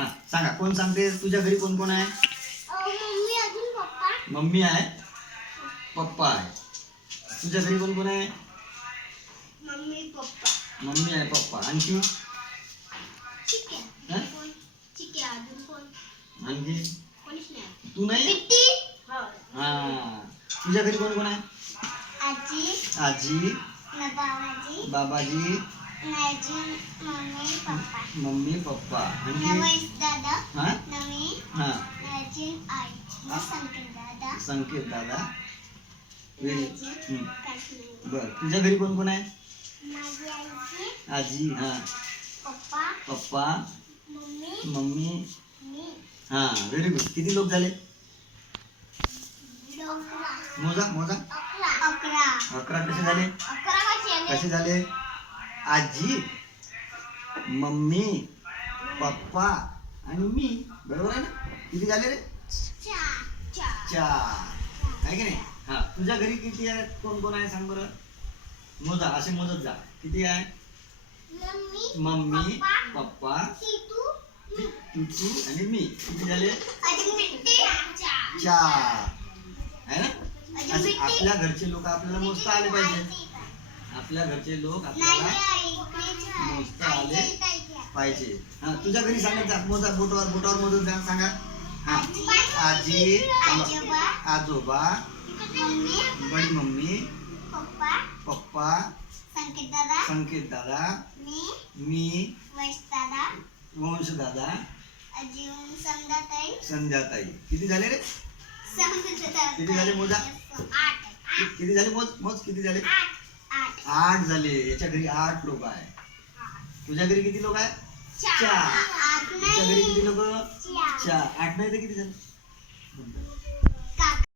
हा सांगा, कोण सांगते? तुझ्या घरी कोण कोण आहे? मम्मी अजून पप्पा. मम्मी आहे, पप्पा आहे. तुझ्या घरी कोण कोण आहे? Mummy papa. मम्मी आहे, पप्पा. आणखी? ठीक आहे. हा? कोण? ठीक आहे. अजून कोण? आणखी? कोणीच नाही. तू नाही? किती? हो. हा. तुझ्या घरी कोण कोण आहे? आजी, आजी, बाबाजी, बाबाजी, माझी मम्मी पप्पा. मम्मी, पप्पा. आणखी? नवस दादा, हा नवी, हा माझी आई, संकेत दादा, संकेत दादा. माझी काश्मीर. बर, तुझ्या घरी कोण कोण आहे? माझी आजी, आजी, हा, पप्पा, पप्पा, मम्मी, मम्मी. मी. हा, व्हेरी गुड. किती लोक झाले? मोजा मोजा. 11. 11 कसे झाले? 11 कसे झाले? आजी, मम्मी, पप्पा आणि मी. बरोबर आहे ना? किती झाले रे? 4 आहे की नाही? हा. तुझ्या घरी किती आहे? कोण कोण आहे सांग बरं. मोजा, असे मोजत जा. किती आहे? मम्मी, पप्पा, तू आणि मी. किती झाले? 4 आहे ना? असे आपल्या घरचे लोक आपल्याला मोजता आले पाहिजे. आपल्या घरचे लोक आपल्याला मोजता आले पाहिजे. हा. तुझ्या घरी सांगत जा. मोजा, बोटावर मोजून जा. सांगा. हा. आजी, आजोबा, बडी मम्मी, पप्पा, संकेत दादा, मी, वंश दादा, संध्याताई. किती झाले रे? किती झाले? मोजा. किती झाले? मोज मोज. किती झाले? 8 झाले. याच्या घरी 8 लोक आहे. तुझ्या घरी किती लोक आहे? 4. तुझ्या घरी किती लोक? 4. 8 नाही तर किती झाले?